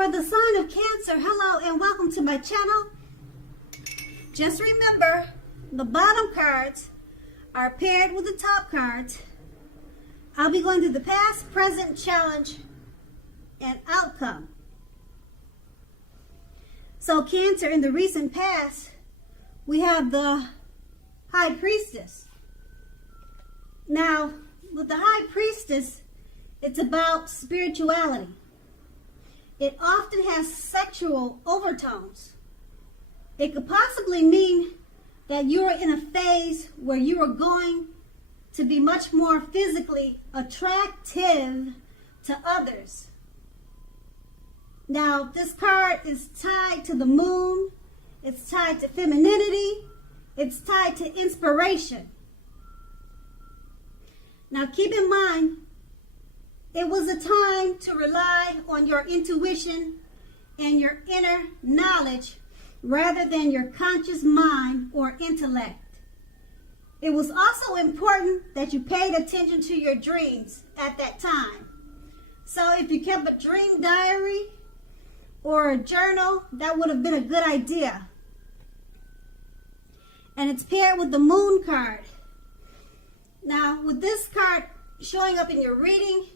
For the sign of Cancer, hello and welcome to my channel. Just remember, the bottom cards are paired with the top cards. I'll be going through the past, present, challenge, and outcome. So Cancer, in the recent past, we have the High Priestess. Now, with the High Priestess, it's about spirituality. It often has sexual overtones. It could possibly mean that you are in a phase where you are going to be much more physically attractive to others. Now, this card is tied to the moon. It's tied to femininity. It's tied to inspiration. Now, keep in mind, it was a time to rely on your intuition and your inner knowledge rather than your conscious mind or intellect. It was also important that you paid attention to your dreams at that time. So if you kept a dream diary or a journal, that would have been a good idea. And it's paired with the moon card. Now, with this card showing up in your reading,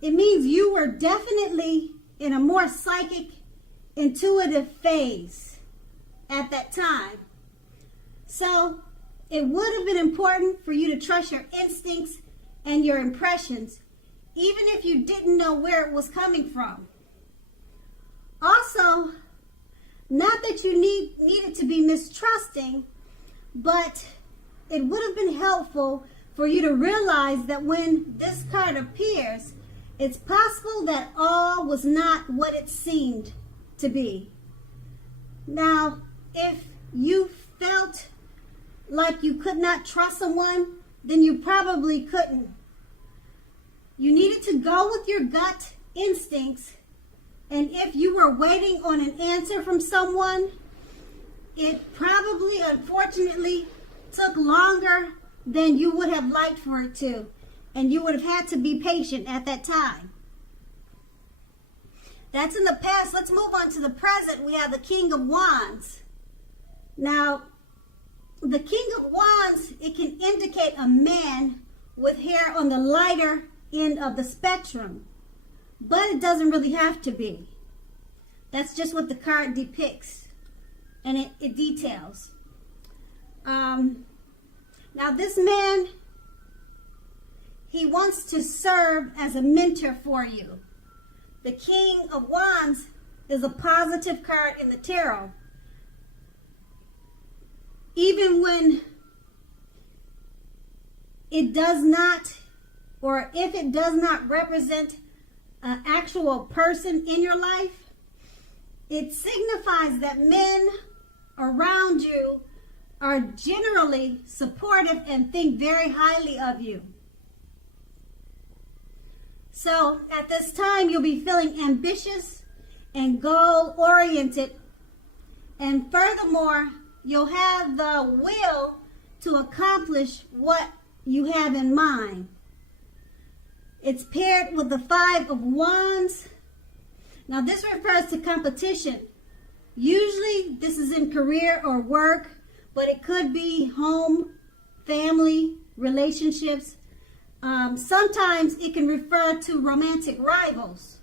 it means you were definitely in a more psychic, intuitive phase at that time. So it would have been important for you to trust your instincts and your impressions, even if you didn't know where it was coming from. Also, not that you needed to be mistrusting, but it would have been helpful for you to realize that when this card appears, it's possible that all was not what it seemed to be. Now, if you felt like you could not trust someone, then you probably couldn't. You needed to go with your gut instincts, and if you were waiting on an answer from someone, it probably, unfortunately, took longer than you would have liked for it to. And you would have had to be patient at that time. That's in the past. Let's move on to the present. We have the King of Wands. Now, the King of Wands, it can indicate a man with hair on the lighter end of the spectrum. But it doesn't really have to be. That's just what the card depicts. And it details. Now, this man, he wants to serve as a mentor for you. The King of Wands is a positive card in the tarot. Even when it does not, or if it does not represent an actual person in your life, it signifies that men around you are generally supportive and think very highly of you. So at this time, you'll be feeling ambitious and goal-oriented. And furthermore, you'll have the will to accomplish what you have in mind. It's paired with the Five of Wands. Now, this refers to competition. Usually, this is in career or work, but it could be home, family, relationships. Sometimes it can refer to romantic rivals.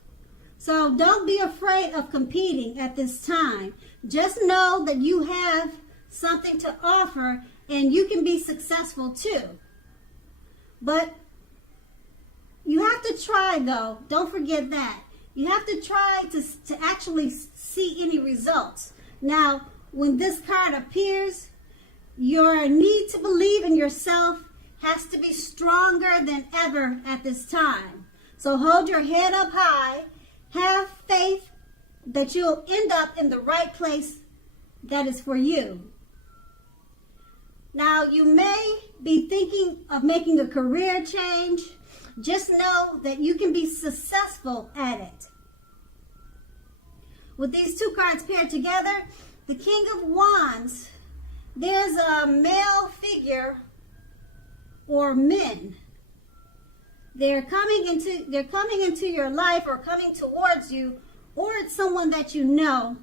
So don't be afraid of competing at this time. Just know that you have something to offer and you can be successful too. But you have to try, though. Don't forget that. You have to try to actually see any results. Now, when this card appears, your need to believe in yourself has to be stronger than ever at this time. So hold your head up high. Have faith that you'll end up in the right place that is for you. Now, you may be thinking of making a career change. Just know that you can be successful at it. With these two cards paired together, the King of Wands, there's a male figure or men. They're coming into your life or coming towards you or it's someone that you know.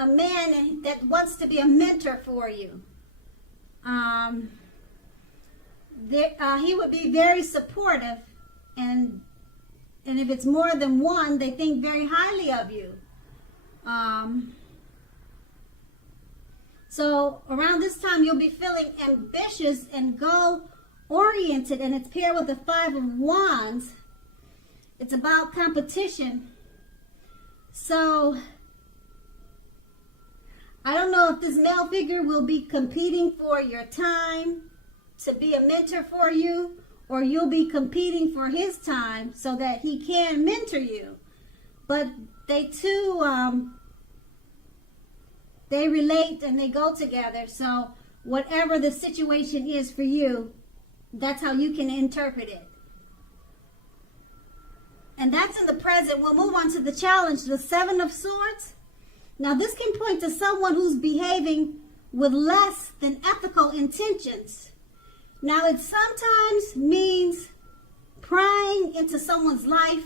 A man that wants to be a mentor for you. He would be very supportive, and if it's more than one, they think very highly of you. So around this time, you'll be feeling ambitious and goal-oriented, and it's paired with the Five of Wands. It's about competition. So I don't know if this male figure will be competing for your time to be a mentor for you, or you'll be competing for his time so that he can mentor you. But they too, they relate and they go together. So whatever the situation is for you, that's how you can interpret it. And that's in the present. We'll move on to the challenge, the Seven of Swords. Now this can point to someone who's behaving with less than ethical intentions. Now it sometimes means prying into someone's life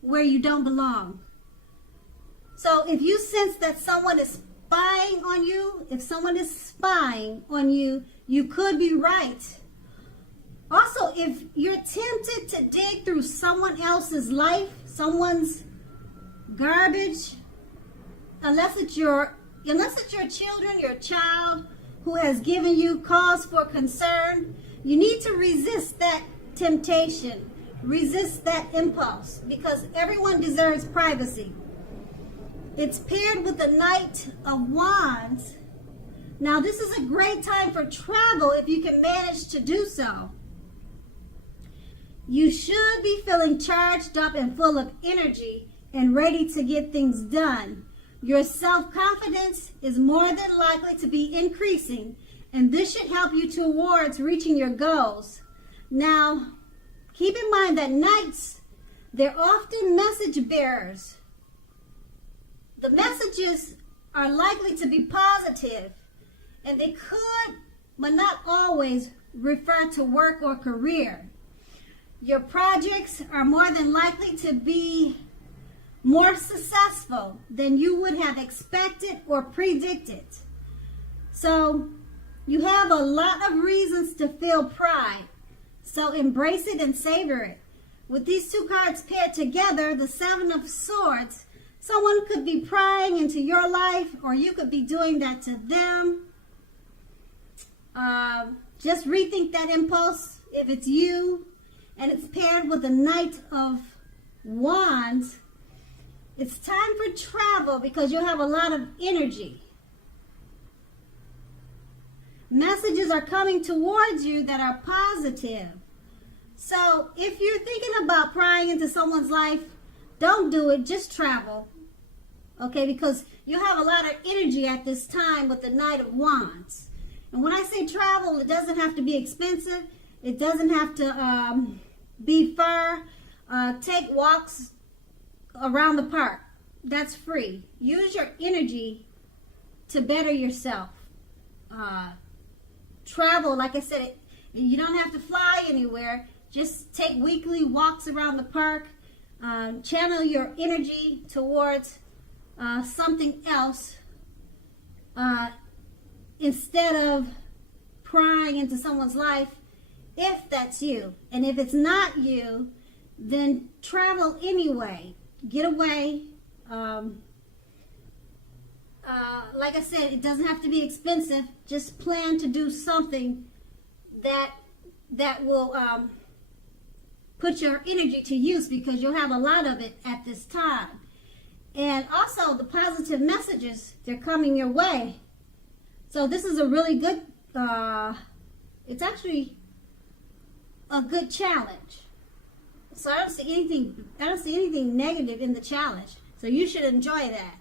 where you don't belong. So if you sense that someone is spying on you, if someone is spying on you, you could be right. Also, if you're tempted to dig through someone else's life, someone's garbage, unless it's your children, your child who has given you cause for concern, you need to resist that temptation, resist that impulse, because everyone deserves privacy. It's paired with the Knight of Wands. Now, this is a great time for travel if you can manage to do so. You should be feeling charged up and full of energy and ready to get things done. Your self-confidence is more than likely to be increasing, and this should help you towards reaching your goals. Now, keep in mind that knights, they're often message bearers. The messages are likely to be positive, and they could, but not always, refer to work or career. Your projects are more than likely to be more successful than you would have expected or predicted. So you have a lot of reasons to feel pride. So embrace it and savor it. With these two cards paired together, the Seven of Swords, someone could be prying into your life, or you could be doing that to them. Just rethink that impulse if it's you. And it's paired with the Knight of Wands. It's time for travel because you'll have a lot of energy. Messages are coming towards you that are positive. So if you're thinking about prying into someone's life, don't do it. Just travel. Okay, because you have a lot of energy at this time with the Knight of Wands. And when I say travel, it doesn't have to be expensive. It doesn't have to be far. Take walks around the park. That's free. Use your energy to better yourself. Travel, like I said, you don't have to fly anywhere. Just take weekly walks around the park. Channel your energy towards something else instead of prying into someone's life, if that's you. And if it's not you, then travel anyway. Get away. Like I said, it doesn't have to be expensive. Just plan to do something that will put your energy to use, because you'll have a lot of it at this time. And also the positive messages, they're coming your way. So this is a really good, it's actually a good challenge. So I don't see anything negative in the challenge. So you should enjoy that.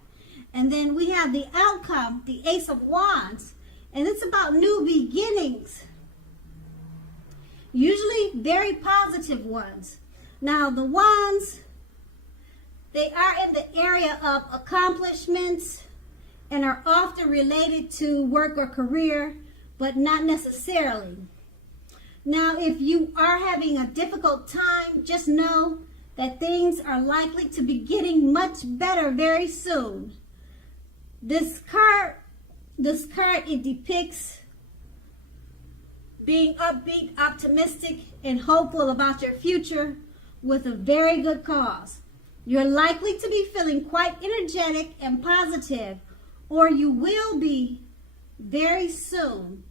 And then we have the outcome, the Ace of Wands, and it's about new beginnings. Usually very positive ones. Now the wands, they are in the area of accomplishments and are often related to work or career, but not necessarily. Now, if you are having a difficult time, just know that things are likely to be getting much better very soon. This card, it depicts being upbeat, optimistic, and hopeful about your future with a very good cause. You're likely to be feeling quite energetic and positive, or you will be very soon.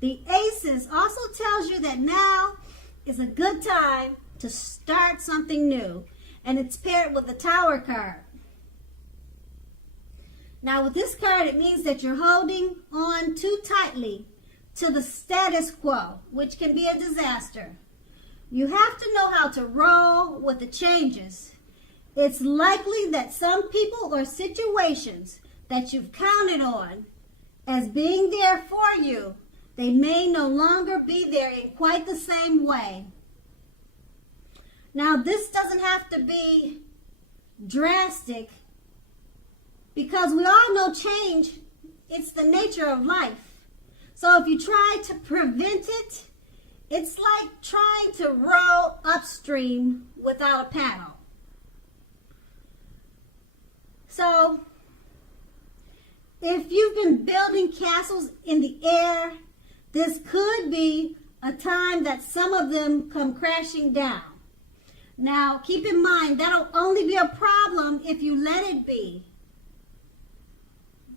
The Aces also tells you that now is a good time to start something new, and it's paired with the Tower card. Now with this card, it means that you're holding on too tightly to the status quo, which can be a disaster. You have to know how to roll with the changes. It's likely that some people or situations that you've counted on as being there for you, they may no longer be there in quite the same way. Now, this doesn't have to be drastic, because we all know change, it's the nature of life. So if you try to prevent it, it's like trying to row upstream without a paddle. So if you've been building castles in the air, this could be a time that some of them come crashing down. Now, keep in mind, that'll only be a problem if you let it be,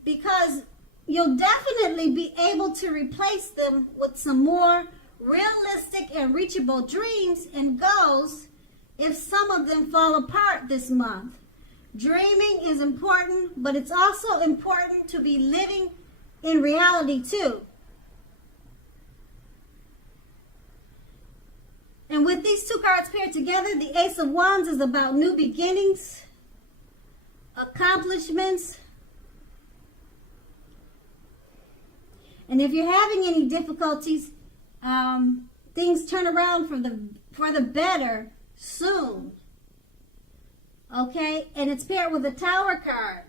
because you'll definitely be able to replace them with some more realistic and reachable dreams and goals if some of them fall apart this month. Dreaming is important, but it's also important to be living in reality too. And with these two cards paired together, the Ace of Wands is about new beginnings, accomplishments. And if you're having any difficulties, things turn around for the better soon. Okay? And it's paired with the Tower card.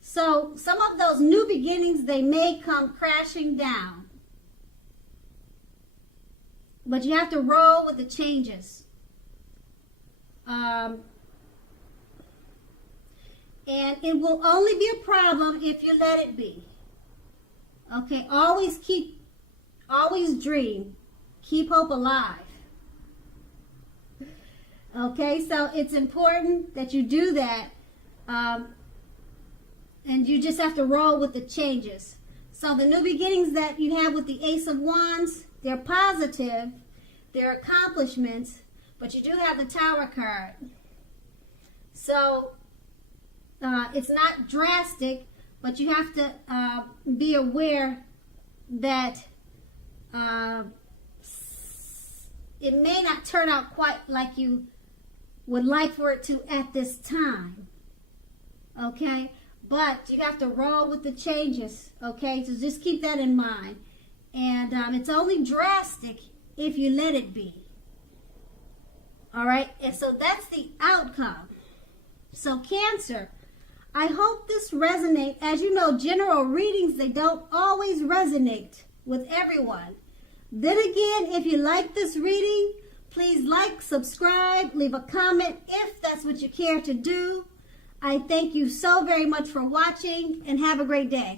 So some of those new beginnings, they may come crashing down. But you have to roll with the changes. And it will only be a problem if you let it be. Okay, always dream. Keep hope alive. Okay, so it's important that you do that. And you just have to roll with the changes. So the new beginnings that you have with the Ace of Wands, they're positive, they're accomplishments, but you do have the Tower card. So it's not drastic, but you have to be aware that it may not turn out quite like you would like for it to at this time. Okay? But you have to roll with the changes. Okay? So just keep that in mind. And it's only drastic if you let it be. All right? And so that's the outcome. So Cancer, I hope this resonates. As you know, general readings, they don't always resonate with everyone. Then again, if you like this reading, please like, subscribe, leave a comment if that's what you care to do. I thank you so very much for watching, and have a great day.